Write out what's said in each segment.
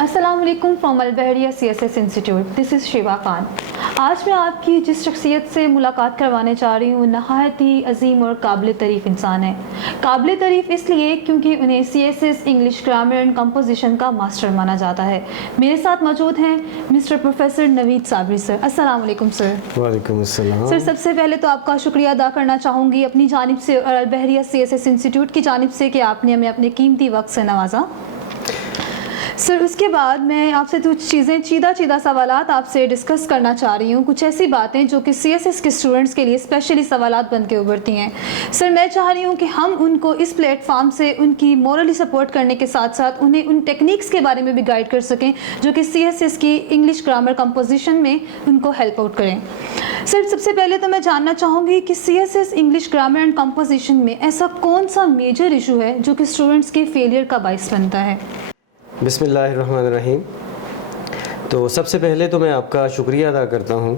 अस्सलाम वालेकुम from Al Bahria CSS institute, this is Shiva Khan. आज मैं आपकी जिस शख्सियत से मुलाकात करवाने जा रही हूँ नहायत ही अजीम और काबिल तारीफ़ इंसान है। काबिल तारीफ़ इसलिए क्योंकि उन्हें CSS English grammar and composition का मास्टर माना जाता है। मेरे साथ मौजूद हैं mister professor Naveed Sabri sir. अस्सलाम वालेकुम सर। वालेकुम अस्सलाम। सर, सबसे पहले तो आपका शुक्रिया अदा करना चाहूँगी अपनी जानिब से और अल बहरिया CSS इंस्टीट्यूट की जानिब से कि आपने हमें अपने कीमती वक्त से नवाजा। सर, उसके बाद मैं आपसे कुछ चीज़ें चीदा सवालात आपसे डिस्कस करना चाह रही हूँ, कुछ ऐसी बातें जो कि CSS के स्टूडेंट्स के लिए स्पेशली सवालात बन के उभरती हैं। सर, मैं चाह रही हूँ कि हम उनको इस प्लेटफॉर्म से उनकी मोरली सपोर्ट करने के साथ साथ उन्हें उन टेक्निक्स के बारे में भी गाइड कर सकें जो कि CSS की इंग्लिश ग्रामर कंपोजिशन में उनको हेल्प आउट करें। सर, सबसे पहले तो मैं जानना चाहूँगी कि CSS English grammar and composition में ऐसा कौन सा मेजर इशू है जो कि स्टूडेंट्स के फेलियर का बाइस बनता है? बिस्मिल्लाहिर्रहमानिर्रहीम। तो सबसे पहले तो मैं आपका शुक्रिया अदा करता हूँ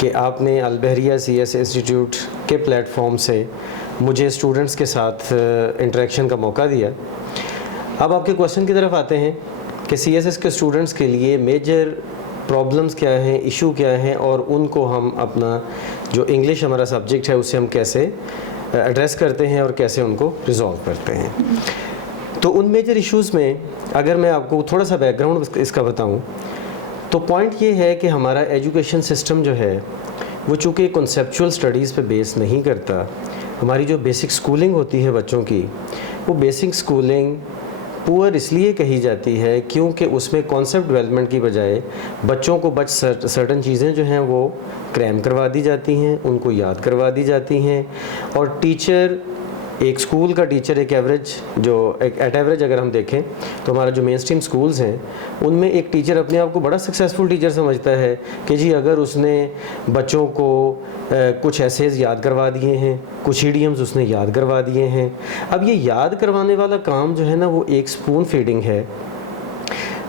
कि आपने अल बहरिया CSS इंस्टीट्यूट के प्लेटफॉर्म से मुझे स्टूडेंट्स के साथ इंटरेक्शन का मौका दिया। अब आपके क्वेश्चन की तरफ आते हैं कि CSS के स्टूडेंट्स के लिए मेजर प्रॉब्लम्स क्या हैं, इशू क्या हैं और उनको हम अपना जो इंग्लिश हमारा सब्जेक्ट है उससे हम कैसे एड्रेस करते हैं और कैसे उनको रिजॉल्व करते हैं। तो उन मेजर इश्यूज़ में अगर मैं आपको थोड़ा सा बैकग्राउंड इसका बताऊं तो पॉइंट ये है कि हमारा एजुकेशन सिस्टम जो है वो चूँकि कॉन्सेप्चुअल स्टडीज़ पे बेस नहीं करता। हमारी जो बेसिक स्कूलिंग होती है बच्चों की, वो बेसिक स्कूलिंग पुअर इसलिए कही जाती है क्योंकि उसमें कॉन्सेप्ट डेवलपमेंट की बजाय बच्चों को सर्टन चीज़ें जो हैं वो क्रैम करवा दी जाती हैं, उनको याद करवा दी जाती हैं। और टीचर, एक स्कूल का टीचर एक एट एवरेज अगर हम देखें तो हमारा जो मेन स्ट्रीम स्कूल्स हैं उनमें एक टीचर अपने आप को बड़ा सक्सेसफुल टीचर समझता है कि जी अगर उसने बच्चों को कुछ एसेज याद करवा दिए हैं, कुछ इडियम्स उसने याद करवा दिए हैं। अब ये याद करवाने वाला काम जो है ना वो एक स्पून फीडिंग है।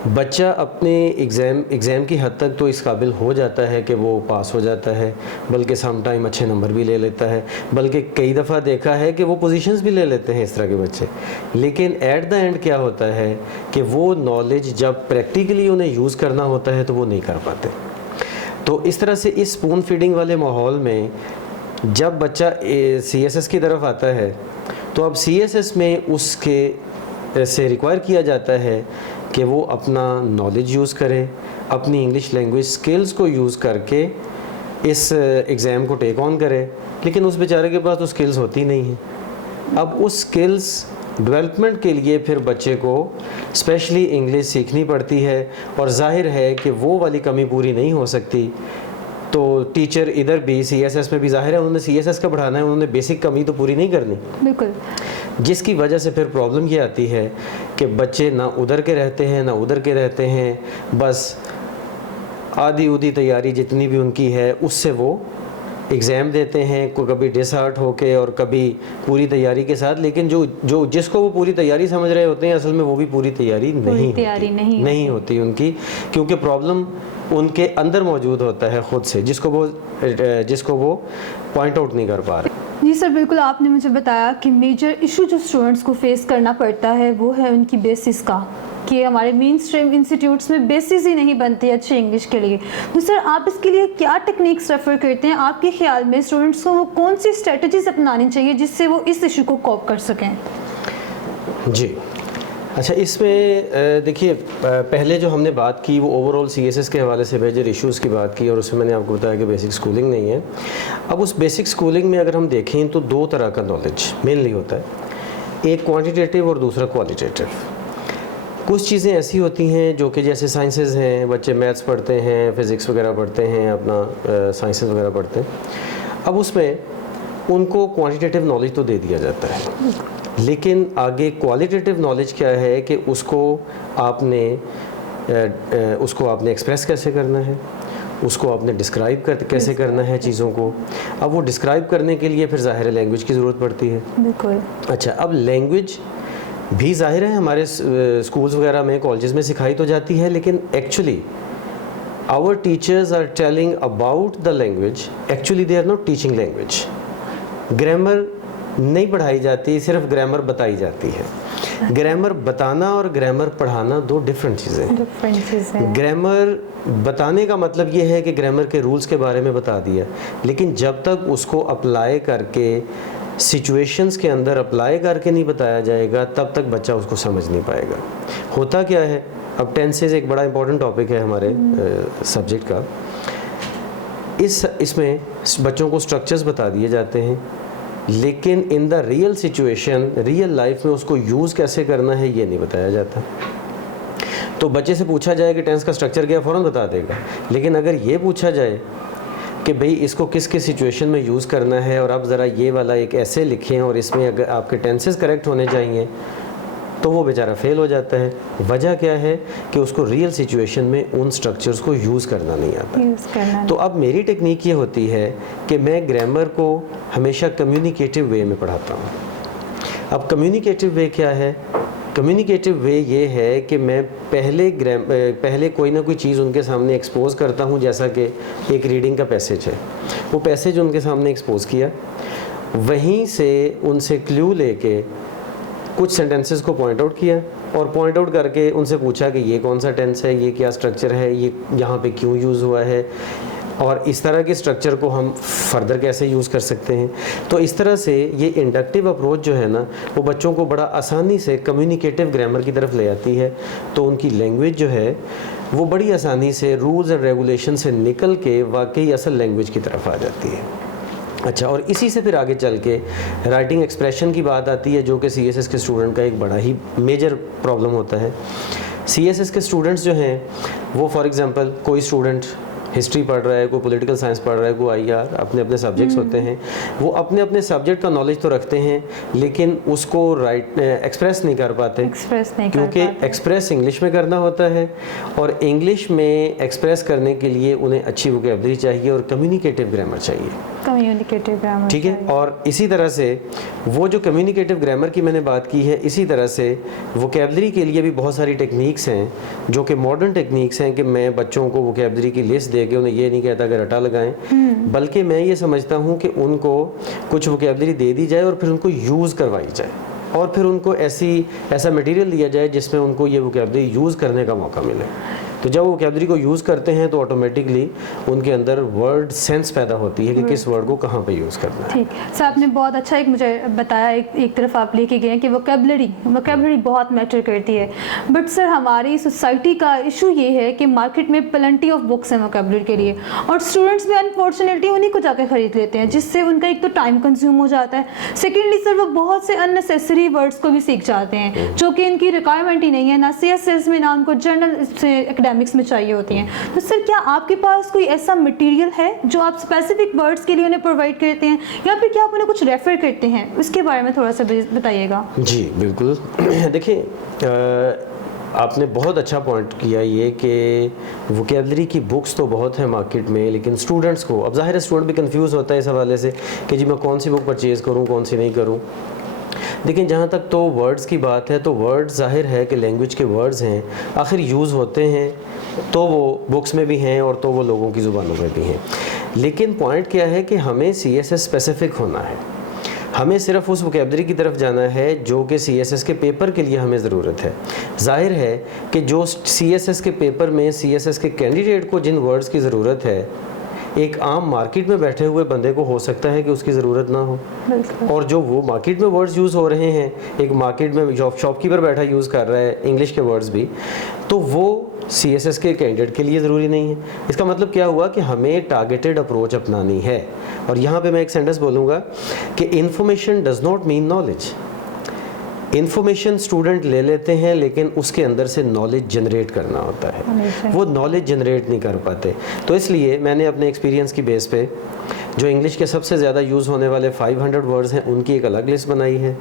बच्चा अपने एग्ज़ाम की हद तक तो इस काबिल हो जाता है कि वो पास हो जाता है, बल्कि सम टाइम अच्छे नंबर भी ले लेता है, बल्कि कई दफ़ा देखा है कि वो पोजीशंस भी ले लेते हैं इस तरह के बच्चे। लेकिन एट द एंड क्या होता है कि वो नॉलेज जब प्रैक्टिकली उन्हें यूज़ करना होता है तो वो नहीं कर पाते। तो इस तरह से इस स्पून फीडिंग वाले माहौल में जब बच्चा CSS की तरफ आता है तो अब CSS में उसके से रिक्वायर किया जाता है कि वो अपना नॉलेज यूज़ करे, अपनी इंग्लिश लैंग्वेज स्किल्स को यूज़ करके इस एग्ज़ाम को टेक ऑन करे। लेकिन उस बेचारे के पास तो स्किल्स होती नहीं हैं। अब उस स्किल्स डेवलपमेंट के लिए फिर बच्चे को स्पेशली इंग्लिश सीखनी पड़ती है और जाहिर है कि वो वाली कमी पूरी नहीं हो सकती। तो टीचर इधर भी CSS में भी जाहिर है उन्होंने CSS का पढ़ाना है, उन्होंने बेसिक कमी तो पूरी नहीं करनी। बिल्कुल। जिसकी वजह से फिर प्रॉब्लम ये आती है कि बच्चे ना उधर के रहते हैं ना उधर के रहते हैं, बस आधी उधी तैयारी जितनी भी उनकी है उससे वो एग्ज़ाम देते हैं, को कभी डिसहार्ट होके और कभी पूरी तैयारी के साथ। लेकिन जो जिसको वो पूरी तैयारी समझ रहे होते हैं असल में वो भी पूरी तैयारी नहीं होती उनकी, क्योंकि प्रॉब्लम उनके अंदर मौजूद होता है खुद से, जिसको वो पॉइंट आउट नहीं कर पा रहे। जी सर, बिल्कुल आपने मुझे बताया कि मेजर इशू जो स्टूडेंट्स को फेस करना पड़ता है वो है उनकी बेसिस का, कि हमारे मेन स्ट्रीम इंस्टीट्यूट्स में बेसिस ही नहीं बनती अच्छी इंग्लिश के लिए। तो सर, आप इसके लिए क्या टेक्निक्स रेफर करते हैं? आपके ख्याल में स्टूडेंट्स को वो कौन सी स्ट्रेटजीज अपनानी चाहिए जिससे वो इस इशू को कॉप कर सकें? जी अच्छा, इसमें देखिए पहले जो हमने बात की वो ओवरऑल CSS के हवाले से मेजर इश्यूज़ की बात की और उसमें मैंने आपको बताया कि बेसिक स्कूलिंग नहीं है। अब उस बेसिक स्कूलिंग में अगर हम देखें तो दो तरह का नॉलेज मेनली होता है, एक क्वांटिटेटिव और दूसरा क्वालिटेटिव। कुछ चीज़ें ऐसी होती हैं जो कि जैसे साइंसेस हैं, बच्चे मैथ्स पढ़ते हैं, फिज़िक्स वगैरह पढ़ते हैं, अपना साइंसेस वगैरह पढ़ते हैं। अब उसमें उनको क्वांटिटेटिव नॉलेज तो दे दिया जाता है, लेकिन आगे क्वालिटेटिव नॉलेज क्या है कि उसको आपने एक्सप्रेस कैसे करना है, उसको आपने डिस्क्राइब कैसे करना है चीज़ों को। अब वो डिस्क्राइब करने के लिए फिर ज़ाहिर है लैंग्वेज की ज़रूरत पड़ती है। बिल्कुल। अच्छा, अब लैंग्वेज भी ज़ाहिर है हमारे स्कूल्स वगैरह में, कॉलेजेस में सिखाई तो जाती है, लेकिन actually our teachers are telling about the language, actually they are not teaching language. Grammar नहीं पढ़ाई जाती, सिर्फ ग्रामर बताई जाती है। ग्रामर बताना और ग्रामर पढ़ाना दो डिफरेंट चीज़ें हैं। डिफरेंसेस हैं। ग्रामर बताने का मतलब ये है कि ग्रामर के रूल्स के बारे में बता दिया, लेकिन जब तक उसको अप्लाई करके सिचुएशंस के अंदर अप्लाई करके नहीं बताया जाएगा तब तक बच्चा उसको समझ नहीं पाएगा। होता क्या है, अब टेंसेज एक बड़ा इंपॉर्टेंट टॉपिक है हमारे सब्जेक्ट का। इसमें बच्चों को स्ट्रक्चर्स बता दिए जाते हैं, लेकिन in the real situation, real life में उसको यूज़ कैसे करना है ये नहीं बताया जाता। तो बच्चे से पूछा जाए कि टेंस का स्ट्रक्चर क्या, फ़ौरन बता देगा, लेकिन अगर ये पूछा जाए कि भाई इसको किस किस सिचुएशन में यूज़ करना है और आप ज़रा ये वाला एक ऐसे लिखें और इसमें अगर आपके टेंसेस करेक्ट होने चाहिए, तो वो बेचारा फेल हो जाता है। वजह क्या है कि उसको रियल सिचुएशन में उन स्ट्रक्चर्स को यूज़ करना नहीं आता। तो अब मेरी टेक्निक ये होती है कि मैं ग्रामर को हमेशा कम्युनिकेटिव वे में पढ़ाता हूँ। अब कम्युनिकेटिव वे क्या है? कम्युनिकेटिव वे ये है कि मैं पहले कोई ना कोई चीज़ उनके सामने एक्सपोज करता हूँ, जैसा कि एक रीडिंग का पैसेज है, वो पैसेज उनके सामने एक्सपोज किया, वहीं से उनसे क्लू लेके कुछ सेंटेंसेस को पॉइंट आउट किया और पॉइंट आउट करके उनसे पूछा कि ये कौन सा टेंस है, ये क्या स्ट्रक्चर है, ये यहाँ पे क्यों यूज़ हुआ है, और इस तरह के स्ट्रक्चर को हम फर्दर कैसे यूज़ कर सकते हैं। तो इस तरह से ये इंडक्टिव अप्रोच जो है ना, वो बच्चों को बड़ा आसानी से कम्युनिकेटिव ग्रामर की तरफ ले आती है। तो उनकी लैंग्वेज जो है वो बड़ी आसानी से रूल्स एंड रेगुलेशन से निकल के वाकई असल लैंग्वेज की तरफ आ जाती है। अच्छा, और इसी से फिर आगे चल के राइटिंग एक्सप्रेशन की बात आती है, जो कि CSS के स्टूडेंट का एक बड़ा ही मेजर प्रॉब्लम होता है। CSS के स्टूडेंट्स जो हैं वो, फॉर एग्जांपल, कोई स्टूडेंट हिस्ट्री पढ़ रहा है, कोई पॉलिटिकल साइंस पढ़ रहा है, कोई IR, अपने अपने सब्जेक्ट्स होते हैं, वो अपने अपने सब्जेक्ट का नॉलेज तो रखते हैं, लेकिन उसको एक्सप्रेस नहीं कर पाते, क्योंकि एक्सप्रेस इंग्लिश में करना होता है और इंग्लिश में एक्सप्रेस करने के लिए उन्हें अच्छी वोकैबुलरी चाहिए और कम्युनिकेटिव ग्रामर चाहिए। कम्युनिकेटिव ग्रामर, ठीक है। और इसी तरह से वो जो कम्युनिकेटिव ग्रामर की मैंने बात की है, इसी तरह से वोकैबुलरी के लिए भी बहुत सारी टेक्निक्स हैं, जो कि मॉडर्न टेक्निक्स हैं, कि मैं बच्चों को वोकैबुलरी की लिस्ट दे के उन्हें ये नहीं कहता कि रटा लगाएं, बल्कि मैं ये समझता हूँ कि उनको कुछ वोकैबुलरी दे दी जाए और फिर उनको यूज़ करवाई जाए, और फिर उनको ऐसा मटेरियल दिया जाए जिसमें उनको ये वोकैबुलरी यूज़ करने का मौका मिले। तो जब वो वोकैबुलरी को यूज़ करते हैं तो ऑटोमेटिकली उनके अंदर वर्ड सेंस पैदा होती है कि किस वर्ड को कहाँ पे यूज़ करना है। ठीक, सर आपने बहुत अच्छा एक मुझे बताया, एक तरफ आप लेके गए कि वोकैबुलरी बहुत मैटर करती है, बट सर हमारी सोसाइटी का इशू ये है कि मार्केट में प्लेंटी ऑफ बुक्स हैं वोकैबुलरी के लिए, और स्टूडेंट्स भी अनफॉर्चुनेटली उन्हीं को जाकर खरीद लेते हैं, जिससे उनका एक तो टाइम कंज्यूम हो जाता है, सेकेंडली सर वो बहुत से अननेसेसरी वर्ड्स को भी सीख जाते हैं जो कि इनकी रिक्वायरमेंट ही नहीं है, ना CSS में, ना उनको जनरल से में चाहिए होती हैं। तो सर क्या आपके पास कोई ऐसा मटेरियल है जो आप स्पेसिफिक वर्ड्स के लिए उन्हें प्रोवाइड करते हैं, या फिर क्या आप उन्हें कुछ रेफर करते हैं? उसके बारे में थोड़ा सा बताइएगा। जी बिल्कुल। देखिए, आपने बहुत अच्छा पॉइंट किया ये कि वोकैबुलरी की बुक्स तो बहुत है मार्केट में, लेकिन स्टूडेंट्स को, अब जाहिर है स्टूडेंट भी कंफ्यूज होता है इस हवाले से कि जी मैं कौन सी बुक परचेज़ करूँ, कौन सी नहीं करूँ। लेकिन जहाँ तक तो वर्ड्स की बात है, तो वर्ड्स जाहिर है कि लैंग्वेज के वर्ड्स हैं, आखिर यूज़ होते हैं, तो वो बुक्स में भी हैं और तो वो लोगों की ज़ुबानों में भी हैं। लेकिन पॉइंट क्या है कि हमें CSS स्पेसिफिक होना है, हमें सिर्फ उस वोकैबुलरी की तरफ जाना है जो कि CSS के पेपर के लिए हमें ज़रूरत है। जाहिर है कि जो CSS के पेपर में CSS के कैंडिडेट को जिन वर्ड्स की ज़रूरत है, एक आम मार्केट में बैठे हुए बंदे को हो सकता है कि उसकी ज़रूरत ना हो, और जो वो मार्केट में वर्ड्स यूज़ हो रहे हैं, एक मार्केट में शॉपकीपर बैठा यूज़ कर रहा है इंग्लिश के वर्ड्स भी, तो वो CSS के कैंडिडेट के लिए ज़रूरी नहीं है। इसका मतलब क्या हुआ कि हमें टारगेटेड अप्रोच अपनानी है। और यहाँ पे मैं एक सेंटेंस बोलूँगा कि information does not mean knowledge. Information student ले लेते हैं, लेकिन उसके अंदर से नॉलेज जनरेट करना होता है, वो नॉलेज जनरेट नहीं कर पाते। तो इसलिए मैंने अपने एक्सपीरियंस की बेस पे जो इंग्लिश के सबसे ज़्यादा यूज़ होने वाले 500 वर्ड्स हैं उनकी एक अलग लिस्ट बनाई है,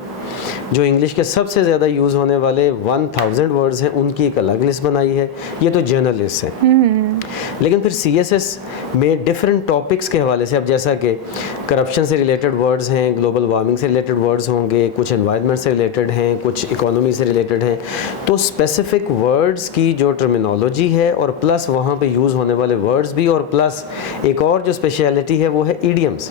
जो इंग्लिश के सबसे ज़्यादा यूज़ होने वाले 1000 वर्ड्स हैं उनकी एक अलग लिस्ट बनाई है। ये तो जनरल लिस्ट है। लेकिन फिर CSS में डिफरेंट टॉपिक्स के हवाले से, अब जैसा कि करप्शन से रिलेटेड वर्ड्स हैं, ग्लोबल वार्मिंग से रिलेटेड वर्ड्स होंगे, कुछ एनवायरनमेंट से रिलेटेड हैं, कुछ इकोनॉमी से रिलेटेड हैं, तो स्पेसिफिक वर्ड्स की जो टर्मिनोलॉजी है और प्लस वहाँ पे यूज़ होने वाले वर्ड्स भी, और प्लस एक और जो स्पेशलिटी है वो है ईडियम्स,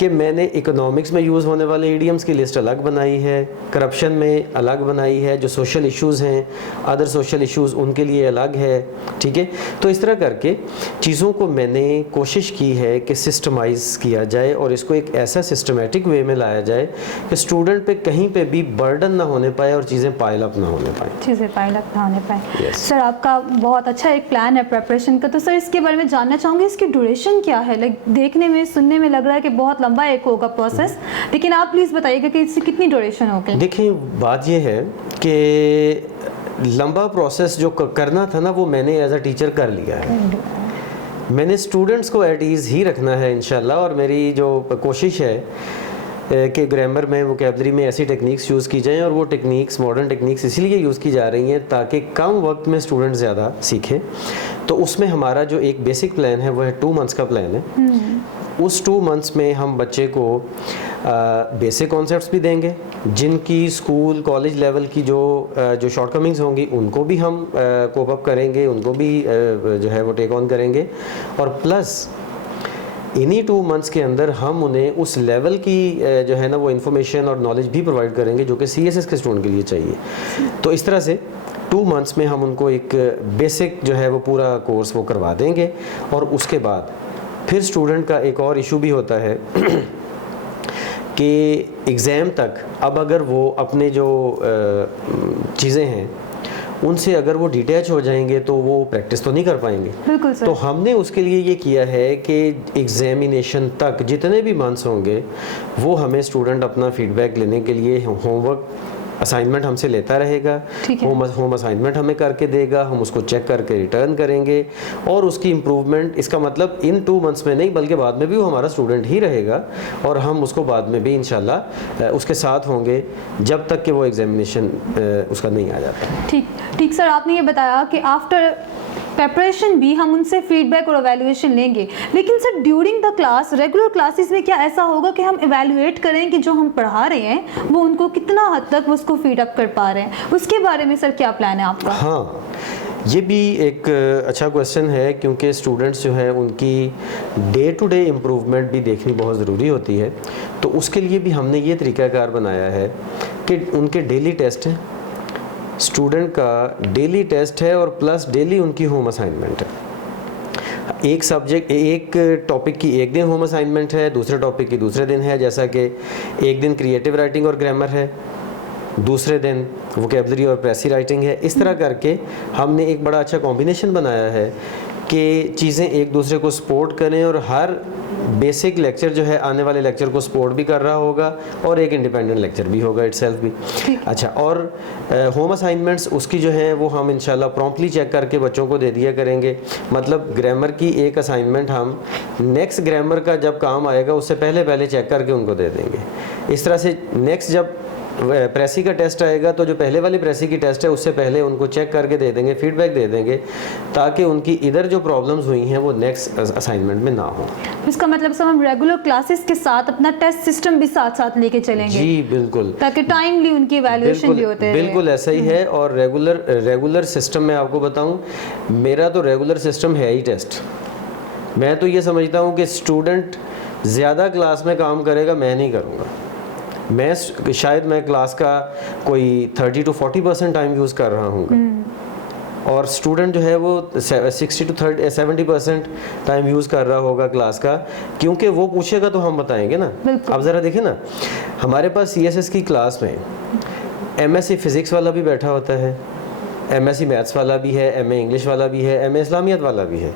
कि मैंने इकोनॉमिक्स में यूज़ होने वाले ईडियम्स की लिस्ट अलग बनाई है, करप्शन में अलग बनाई है, जो सोशल इश्यूज़ हैं, अदर सोशल इश्यूज़ उनके लिए अलग है, ठीक है। तो इस तरह करके चीज़ों को मैंने कोशिश की है कि सिस्टमाइज़ किया जाए और इसको एक ऐसा सिस्टमेटिक वे में लाया जाए कि स्टूडेंट पे कहीं पे भी बर्डन ना होने पाए और चीज़ें पाइल अप ना होने पाए। चीज़ें पाइल अप ना होने पाए। Yes. सर आपका बहुत अच्छा एक प्लान है प्रेपरेशन का, तो सर इसके बारे में जानना चाहूँगी इसकी ड्यूरेशन क्या है? लाइक देखने में सुनने में लग रहा है कि बहुत लंबा एक होगा प्रोसेस, लेकिन आप प्लीज़ बताइएगा कि इसकी कितनी ड्यूरेशन होगी? देखिए बात ये है कि लंबा प्रोसेस जो करना था ना वो मैंने एज अ टीचर कर लिया है। मैंने स्टूडेंट्स को एट ईज़ ही रखना है इंशाल्लाह, और मेरी जो कोशिश है कि ग्रामर में, वोकैबलरी में ऐसी टेक्निक्स यूज़ की जाएं, और वो टेक्निक्स मॉडर्न टेक्निक्स इसीलिए यूज़ की जा रही हैं ताकि कम वक्त में स्टूडेंट ज़्यादा सीखें। तो उसमें हमारा जो एक बेसिक प्लान है वो है 2 मंथ्स का प्लान है। उस 2 मंथ्स में हम बच्चे को बेसिक कॉन्सेप्ट्स भी देंगे, जिनकी स्कूल कॉलेज लेवल की जो शॉर्टकमिंग्स होंगी उनको भी हम कोप अप करेंगे, उनको भी जो है वो टेक ऑन करेंगे, और प्लस इन्हीं 2 मंथ्स के अंदर हम उन्हें उस लेवल की जो है ना वो इन्फॉर्मेशन और नॉलेज भी प्रोवाइड करेंगे जो कि CSS के स्टूडेंट के लिए चाहिए। तो इस तरह से 2 मंथ्स में हम उनको एक बेसिक जो है वो पूरा कोर्स वो करवा देंगे, और उसके बाद फिर स्टूडेंट का एक और इशू भी होता है कि एग्ज़ाम तक अब अगर वो अपने जो चीज़ें हैं उनसे अगर वो डिटैच हो जाएंगे तो वो प्रैक्टिस तो नहीं कर पाएंगे। बिल्कुल सर। तो हमने उसके लिए ये किया है कि एग्जामिनेशन तक जितने भी मंथ्स होंगे वो हमें स्टूडेंट अपना फीडबैक लेने के लिए होमवर्क असाइनमेंट हमसे लेता रहेगा, होम असाइनमेंट हमें करके देगा, हम उसको चेक करके रिटर्न करेंगे, और उसकी इम्प्रूवमेंट, इसका मतलब इन 2 मंथ्स में नहीं बल्कि बाद में भी वो हमारा स्टूडेंट ही रहेगा, और हम उसको बाद में भी इंशाल्लाह उसके साथ होंगे जब तक कि वो एग्जामिनेशन उसका नहीं आ जाता। ठीक सर, आपने ये बताया कि आफ्टर प्रेपरेशन भी हम उनसे फीडबैक और एवेल्युएशन लेंगे, लेकिन sir during the class regular classes में क्या ऐसा होगा कि हम एवेल्युएट करें कि जो हम पढ़ा रहे हैं वो उनको कितना हद तक उसको फीड अप कर पा रहे हैं? उसके बारे में सर क्या प्लान है आपका? हाँ, ये भी एक अच्छा क्वेश्चन है, क्योंकि स्टूडेंट्स जो है उनकी डे टू डे इम्प्रूवमेंट भी देखनी बहुत ज़रूरी होती है। तो उसके लिए भी हमने ये तरीक़ाकार बनाया है कि उनके डेली टेस्ट हैं, स्टूडेंट का डेली टेस्ट है, और प्लस डेली उनकी होम असाइनमेंट है। एक सब्जेक्ट, एक टॉपिक की एक दिन होम असाइनमेंट है, दूसरे टॉपिक की दूसरे दिन है, जैसा कि एक दिन क्रिएटिव राइटिंग और ग्रामर है, दूसरे दिन वोकैबलरी और प्रेसी राइटिंग है। इस तरह करके हमने एक बड़ा अच्छा कॉम्बिनेशन बनाया है कि चीज़ें एक दूसरे को सपोर्ट करें, और हर बेसिक लेक्चर जो है आने वाले लेक्चर को सपोर्ट भी कर रहा होगा, और एक इंडिपेंडेंट लेक्चर भी होगा इटसेल्फ भी। अच्छा, और होम असाइनमेंट्स उसकी जो है वो हम इंशाल्लाह प्रॉम्प्टली चेक करके बच्चों को दे दिया करेंगे। मतलब ग्रामर की एक असाइनमेंट हम नेक्स्ट ग्रामर का जब काम आएगा उससे पहले चेक करके उनको दे देंगे। इस तरह से नेक्स्ट जब प्रेसी का टेस्ट आएगा तो जो पहले वाली प्रेसी की टेस्ट है उससे पहले उनको चेक करके दे देंगे, फीडबैक दे देंगे, ताकि उनकी इधर जो प्रॉब्लम्स हुई हैं वो नेक्स्ट असाइनमेंट में ना हो। इसका मतलब सब हम रेगुलर क्लासेस के साथ अपना टेस्ट सिस्टम भी साथ साथ लेके चलेंगे? जी बिल्कुल, ताकि टाइमली उनकी इवैल्यूएशन भी होते रहे। बिल्कुल ऐसा ही है। और रेगुलर सिस्टम में आपको बताऊं, मेरा तो रेगुलर सिस्टम है ही टेस्ट। मैं तो ये समझता हूँ कि स्टूडेंट ज़्यादा क्लास में काम करेगा, मैं नहीं करूँगा। मैं क्लास का कोई 30 to 40% टाइम यूज़ कर रहा हूँ, और स्टूडेंट जो है वो 60 to 70% टाइम यूज़ कर रहा होगा क्लास का, क्योंकि वो पूछेगा तो हम बताएंगे ना। अब ज़रा देखें ना, हमारे पास CSS की क्लास में MSc फिज़िक्स वाला भी बैठा होता है, MSc मैथ्स वाला भी है, MA इंग्लिश वाला भी है, MA इस्लामियत वाला भी है।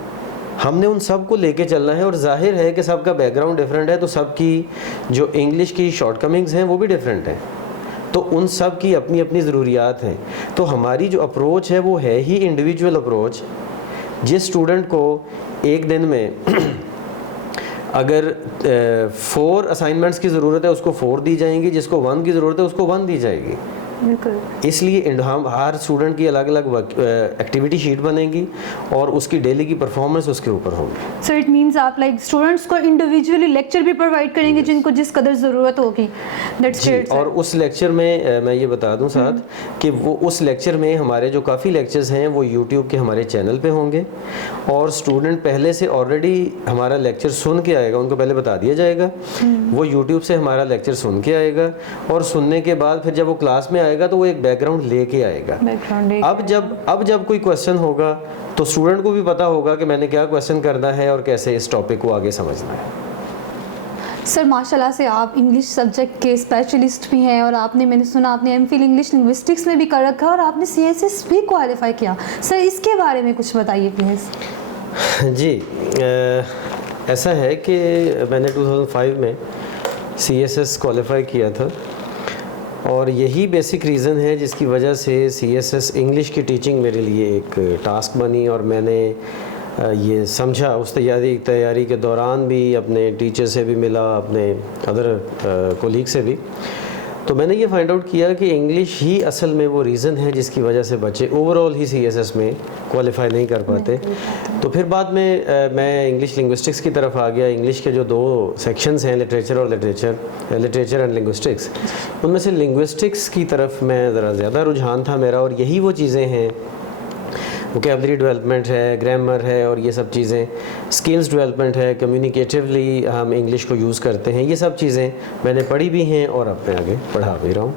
हमने उन सब को लेके चलना है, और जाहिर है कि सबका बैकग्राउंड डिफरेंट है, तो सबकी जो इंग्लिश की शॉर्टकमिंग्स हैं वो भी डिफरेंट हैं, तो उन सब की अपनी अपनी ज़रूरियात हैं। तो हमारी जो अप्रोच है वो है ही इंडिविजुअल अप्रोच। जिस स्टूडेंट को एक दिन में अगर 4 असाइनमेंट्स की ज़रूरत है उसको 4 दी जाएंगी, जिसको 1 की ज़रूरत है उसको 1 दी जाएगी। बिल्कुल। इसलिए हम हर स्टूडेंट की अलग अलग एक्टिविटी शीट बनेगी और उसकी डेली की परफॉर्मेंस उसके ऊपर होगी। सर इट मींस आप लाइक स्टूडेंट्स को इंडिविजुअली लेक्चर भी प्रोवाइड करेंगे जिनको जिस कदर ज़रूरत होगी। दैट्स जी, ग्रेट। और उस लेक्चर में मैं ये बता दूं साथ कि वो उस लेक्चर में हमारे जो काफ़ी लेक्चर्स हैं वो यूट्यूब के हमारे चैनल पे होंगे और स्टूडेंट पहले से ऑलरेडी हमारा लेक्चर सुन के आएगा, उनको पहले बता दिया जाएगा, वो यूट्यूब से हमारा लेक्चर सुन के आएगा और सुनने के बाद फिर जब वो क्लास में आएगा तो वो एक बैकग्राउंड लेके आएगा। अब जब कोई क्वेश्चन होगा तो स्टूडेंट को भी पता होगा कि मैंने क्या क्वेश्चन करना है और कैसे इस टॉपिक को आगे समझना है। सर माशाल्लाह से आप इंग्लिश सब्जेक्ट के स्पेशलिस्ट भी हैं और आपने, मैंने सुना आपने एमफिल इंग्लिश लिंग्विस्टिक्स में भी कर रखा है और आपने सीएसएस भी क्वालिफाई किया। सर इसके बारे में कुछ बताइए प्लीज़। जी, ऐसा है कि मैंने 2005 में सीएसएस क्वालिफाई किया था और यही बेसिक रीज़न है जिसकी वजह से सीएसएस इंग्लिश की टीचिंग मेरे लिए एक टास्क बनी और मैंने ये समझा उस तैयारी के दौरान भी, अपने टीचर से भी मिला, अपने अदर कोलीग से भी, तो मैंने ये फाइंड आउट किया कि इंग्लिश ही असल में वो रीज़न है जिसकी वजह से बच्चे ओवरऑल ही सीएसएस में क्वालिफाई नहीं कर पाते। तो फिर बाद में मैं इंग्लिश लिंग्विस्टिक्स की तरफ आ गया। इंग्लिश के जो दो सेक्शंस हैं, लिटरेचर एंड लिंग्विस्टिक्स, उनमें से लिंग्विस्टिक्स की तरफ मैं ज़रा ज़्यादा रुझान था मेरा और यही वो चीज़ें हैं, वोकैबुलरी डेवलपमेंट है, ग्रामर है और ये सब चीज़ें, स्किल्स डेवलपमेंट है, कम्युनिकेटिवली हम इंग्लिश को यूज़ करते हैं, ये सब चीज़ें मैंने पढ़ी भी हैं और अब मैं आगे पढ़ा भी रहा हूँ।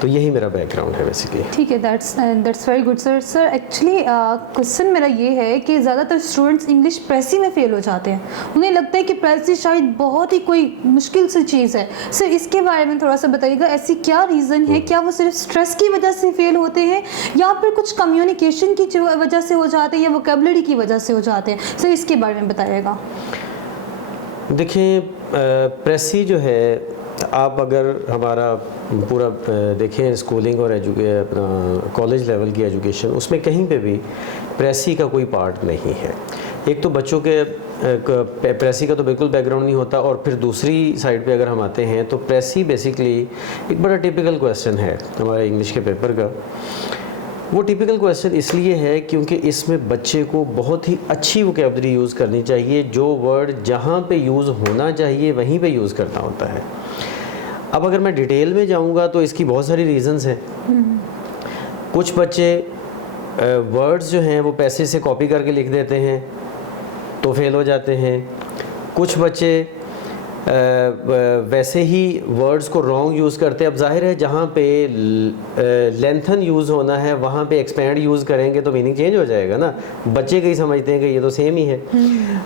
तो यही मेरा बैकग्राउंड है बेसिकली। ठीक है, that's very good sir. Sir actually question मेरा ये है कि ज़्यादातर स्टूडेंट्स इंग्लिश प्रेसी में फ़ेल हो जाते हैं, उन्हें लगता है कि प्रेसी शायद बहुत ही कोई मुश्किल सी चीज़ है। सर इसके बारे में थोड़ा सा बताइएगा, ऐसी क्या रीज़न है? क्या वो सिर्फ स्ट्रेस की वजह से फ़ेल होते हैं या फिर कुछ कम्युनिकेशन की वजह से हो जाते हैं या वोकैबुलरी की वजह से हो जाते हैं? सर इसके बारे में बताइएगा। देखिए, प्रेसी जो है, आप अगर हमारा पूरा देखें स्कूलिंग और अपना कॉलेज लेवल की एजुकेशन, उसमें कहीं पे भी प्रेसी का कोई पार्ट नहीं है। एक तो बच्चों के प्रेसी का तो बिल्कुल बैकग्राउंड नहीं होता और फिर दूसरी साइड पे अगर हम आते हैं तो प्रेसी बेसिकली एक बड़ा टिपिकल क्वेश्चन है हमारे इंग्लिश के पेपर का। वो टिपिकल क्वेश्चन इसलिए है क्योंकि इसमें बच्चे को बहुत ही अच्छी वोकैबुलरी यूज़ करनी चाहिए, जो वर्ड जहाँ पे यूज़ होना चाहिए वहीं पे यूज़ करना होता है। अब अगर मैं डिटेल में जाऊँगा तो इसकी बहुत सारी रीज़न्स हैं। कुछ बच्चे वर्ड्स जो हैं वो पैसे से कॉपी करके लिख देते हैं तो फेल हो जाते हैं। कुछ बच्चे वैसे ही वर्ड्स को रॉन्ग यूज़ करते हैं। अब जाहिर है जहाँ पे लेंथन यूज़ होना है वहाँ पे एक्सपेंड यूज़ करेंगे तो मीनिंग चेंज हो जाएगा ना। बच्चे कई समझते हैं कि ये तो सेम ही है।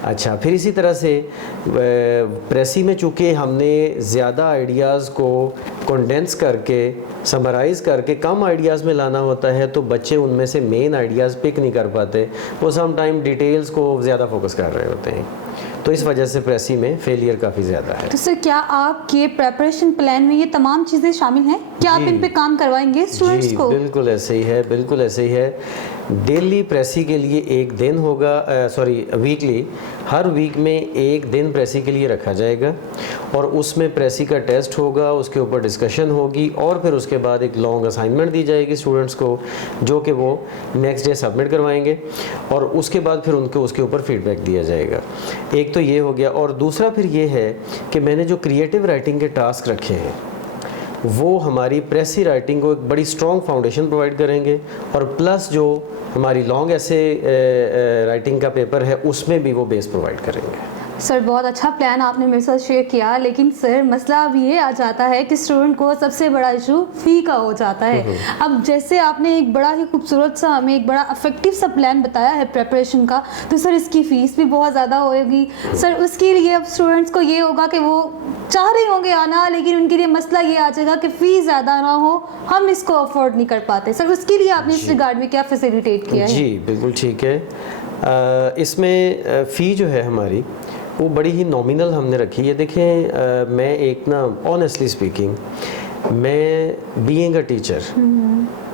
अच्छा, फिर इसी तरह से प्रेसी में चूँकि हमने ज़्यादा आइडियाज़ को कंडेंस करके, समराइज़ करके कम आइडियाज़ में लाना होता है तो बच्चे उनमें से मेन आइडियाज़ पिक नहीं कर पाते, वो सम टाइम डिटेल्स को ज़्यादा फोकस कर रहे होते हैं। तो इस वजह से प्रेसी में फेलियर काफ़ी ज़्यादा है। तो सर क्या आपके प्रेपरेशन प्लान में ये तमाम चीज़ें शामिल हैं? क्या आप इन पे काम करवाएंगे स्टूडेंट्स को? बिल्कुल ऐसे ही है, बिल्कुल ऐसे ही है। डेली प्रेसी के लिए एक दिन होगा, वीकली, हर वीक में एक दिन प्रेसी के लिए रखा जाएगा और उसमें प्रेसी का टेस्ट होगा, उसके ऊपर डिस्कशन होगी और फिर उसके बाद एक लॉन्ग असाइनमेंट दी जाएगी स्टूडेंट्स को, जो कि वो नेक्स्ट डे सबमिट करवाएंगे और उसके बाद फिर उनको उसके ऊपर फीडबैक दिया जाएगा। एक तो ये हो गया और दूसरा फिर ये है कि मैंने जो क्रिएटिव राइटिंग के टास्क रखे हैं वो हमारी प्रेसी राइटिंग को एक बड़ी स्ट्रॉन्ग फाउंडेशन प्रोवाइड करेंगे और प्लस जो हमारी लॉन्ग ऐसे राइटिंग का पेपर है उसमें भी वो बेस प्रोवाइड करेंगे। सर बहुत अच्छा प्लान आपने मेरे साथ शेयर किया, लेकिन सर मसला अब ये आ जाता है कि स्टूडेंट को सबसे बड़ा इशू फ़ी का हो जाता है। अब जैसे आपने एक बड़ा ही खूबसूरत सा, हमें एक बड़ा इफेक्टिव सा प्लान बताया है प्रेपरेशन का, तो सर इसकी फ़ीस भी बहुत ज़्यादा होगी। सर उसके लिए अब स्टूडेंट्स को ये होगा कि वो चाह रहे होंगे आना, लेकिन उनके लिए मसला ये आ जाएगा कि फ़ीस ज़्यादा ना हो, हम इसको अफोर्ड नहीं कर पाते। सर उसके लिए आपने इस रिगार्ड में क्या फैसिलिटेट किया है? जी बिल्कुल ठीक है। इसमें फ़ी जो है हमारी वो बड़ी ही नॉमिनल हमने रखी है। देखें, मैं एक ना ऑनेस्टली स्पीकिंग, मैं बीइंग अ टीचर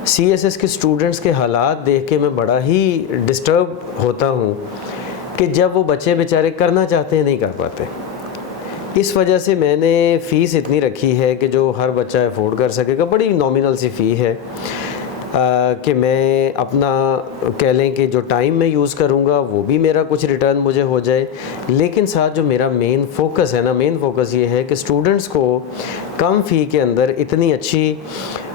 सीएसएस के स्टूडेंट्स के हालात देख के मैं बड़ा ही डिस्टर्ब होता हूँ कि जब वो बच्चे बेचारे करना चाहते हैं नहीं कर पाते। इस वजह से मैंने फ़ीस इतनी रखी है कि जो हर बच्चा अफोर्ड कर सकेगा। बड़ी नॉमिनल सी फ़ी है कि मैं अपना कह लें कि जो टाइम मैं यूज़ करूँगा वो भी मेरा कुछ रिटर्न मुझे हो जाए, लेकिन साथ जो मेरा मेन फोकस है ना, मेन फोकस ये है कि स्टूडेंट्स को कम फ़ी के अंदर इतनी अच्छी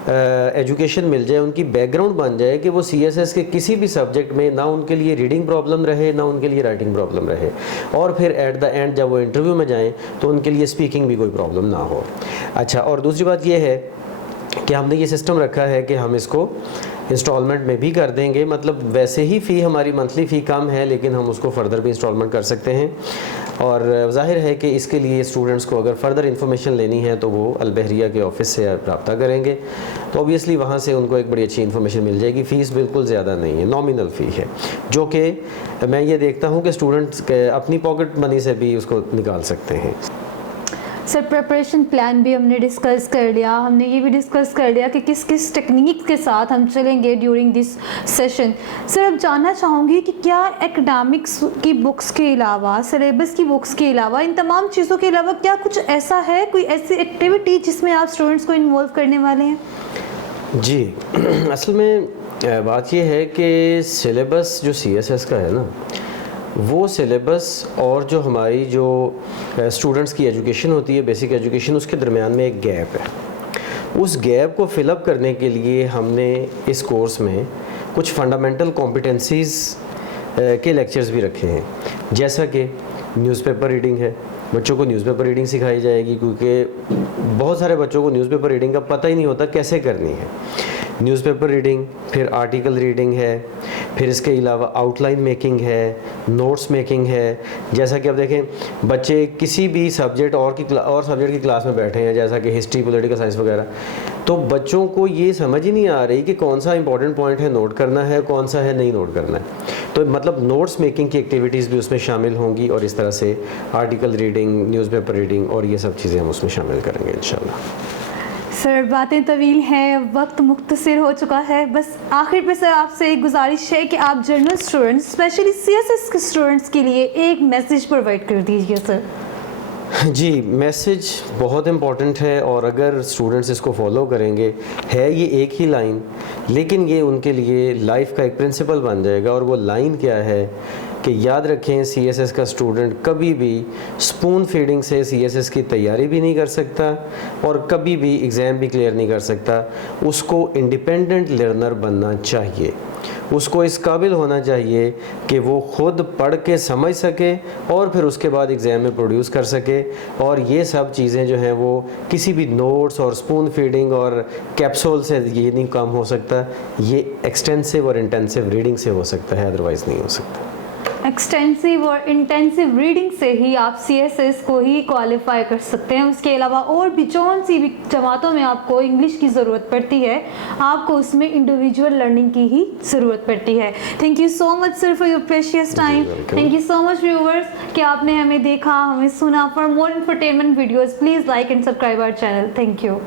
एजुकेशन मिल जाए, उनकी बैकग्राउंड बन जाए कि वो CSS के किसी भी सब्जेक्ट में ना उनके लिए रीडिंग प्रॉब्लम रहे, ना उनके लिए राइटिंग प्रॉब्लम रहे, और फिर एट द एंड जब वो इंटरव्यू में जाएं तो उनके लिए स्पीकिंग भी कोई प्रॉब्लम ना हो। अच्छा, और दूसरी बात ये है कि हमने ये सिस्टम रखा है कि हम इसको इंस्टॉलमेंट में भी कर देंगे, मतलब वैसे ही फ़ी हमारी मंथली फ़ी कम है लेकिन हम उसको फ़र्दर भी इंस्टॉलमेंट कर सकते हैं। और ज़ाहिर है कि इसके लिए स्टूडेंट्स को अगर फ़र्दर इन्फॉर्मेशन लेनी है तो वो अलबहरिया के ऑफ़िस से रब्ता करेंगे, तो ऑब्वियसली वहाँ से उनको एक बड़ी अच्छी इन्फॉर्मेशन मिल जाएगी। फ़ीस बिल्कुल ज़्यादा नहीं है, नॉमिनल फ़ी है, जो कि मैं ये देखता हूँ कि स्टूडेंट्स अपनी पॉकेट मनी से भी उसको निकाल सकते हैं। सर प्रिपरेशन प्लान भी हमने डिस्कस कर लिया, हमने ये भी डिस्कस कर लिया कि किस किस टेक्निक के साथ हम चलेंगे ड्यूरिंग दिस सेशन। सर अब जानना चाहूँगी कि क्या एकेडमिक्स की बुक्स के अलावा, सिलेबस की बुक्स के अलावा, इन तमाम चीज़ों के अलावा क्या कुछ ऐसा है, कोई ऐसी एक्टिविटी जिसमें आप स्टूडेंट्स को इन्वॉल्व करने वाले हैं? जी असल में बात यह है कि सिलेबस जो CSS का है ना, वो सिलेबस और जो हमारी जो स्टूडेंट्स की एजुकेशन होती है, बेसिक एजुकेशन, उसके दरमियान में एक गैप है। उस गैप को फिलअप करने के लिए हमने इस कोर्स में कुछ फंडामेंटल कॉम्पिटेंसीज़ के लेक्चर्स भी रखे हैं, जैसा कि न्यूज़पेपर रीडिंग है, बच्चों को न्यूज़पेपर रीडिंग सिखाई जाएगी, क्योंकि बहुत सारे बच्चों को न्यूज़पेपर रीडिंग का पता ही नहीं होता कैसे करनी है। न्यूज़पेपर रीडिंग, फिर आर्टिकल रीडिंग है, फिर इसके अलावा आउटलाइन मेकिंग है, नोट्स मेकिंग है। जैसा कि अब देखें, बच्चे किसी भी सब्जेक्ट और सब्जेक्ट की क्लास में बैठे हैं, जैसा कि हिस्ट्री, पॉलिटिकल साइंस वगैरह, तो बच्चों को ये समझ ही नहीं आ रही कि कौन सा इंपॉर्टेंट पॉइंट है नोट करना है, कौन सा है नहीं नोट करना है। तो मतलब नोट्स मेकिंग की एक्टिविटीज़ भी उसमें शामिल होंगी, और इस तरह से आर्टिकल रीडिंग, न्यूज़पेपर रीडिंग और ये सब चीज़ें हम उसमें शामिल करेंगे इंशाल्लाह। सर बातें तवील हैं, वक्त मुख्तसर हो चुका है, बस आखिर पे सर आपसे एक गुजारिश है कि आप जनरल स्टूडेंट्स, स्पेशली CSS के स्टूडेंट्स के लिए एक मैसेज प्रोवाइड कर दीजिए सर। जी, मैसेज बहुत इम्पॉर्टेंट है, और अगर स्टूडेंट्स इसको फॉलो करेंगे, है ये एक ही लाइन, लेकिन ये उनके लिए लाइफ का एक प्रिंसिपल बन जाएगा। और वो लाइन क्या है कि याद रखें, CSS का स्टूडेंट कभी भी स्पून फीडिंग से CSS की तैयारी भी नहीं कर सकता, और कभी भी एग्ज़ाम भी क्लियर नहीं कर सकता। उसको इंडिपेंडेंट लर्नर बनना चाहिए, उसको इस काबिल होना चाहिए कि वो खुद पढ़ के समझ सके और फिर उसके बाद एग्ज़ाम में प्रोड्यूस कर सके। और ये सब चीज़ें जो हैं वो किसी भी नोट्स और स्पून फीडिंग और कैप्सूल से ये नहीं काम हो सकता, ये एक्सटेंसिव और इंटेंसिव रीडिंग से हो सकता है, अदरवाइज़ नहीं हो सकता। एक्सटेंसिव और इंटेंसिव रीडिंग से ही आप CSS को ही क्वालिफाई कर सकते हैं। उसके अलावा और भी जौन सी भी जमातों में आपको इंग्लिश की ज़रूरत पड़ती है, आपको उसमें इंडिविजुअल लर्निंग की ही ज़रूरत पड़ती है। Thank you so much sir for your precious time. Thank you so much viewers कि आपने हमें देखा, हमें सुना। For more infotainment videos please like and subscribe our channel. Thank you.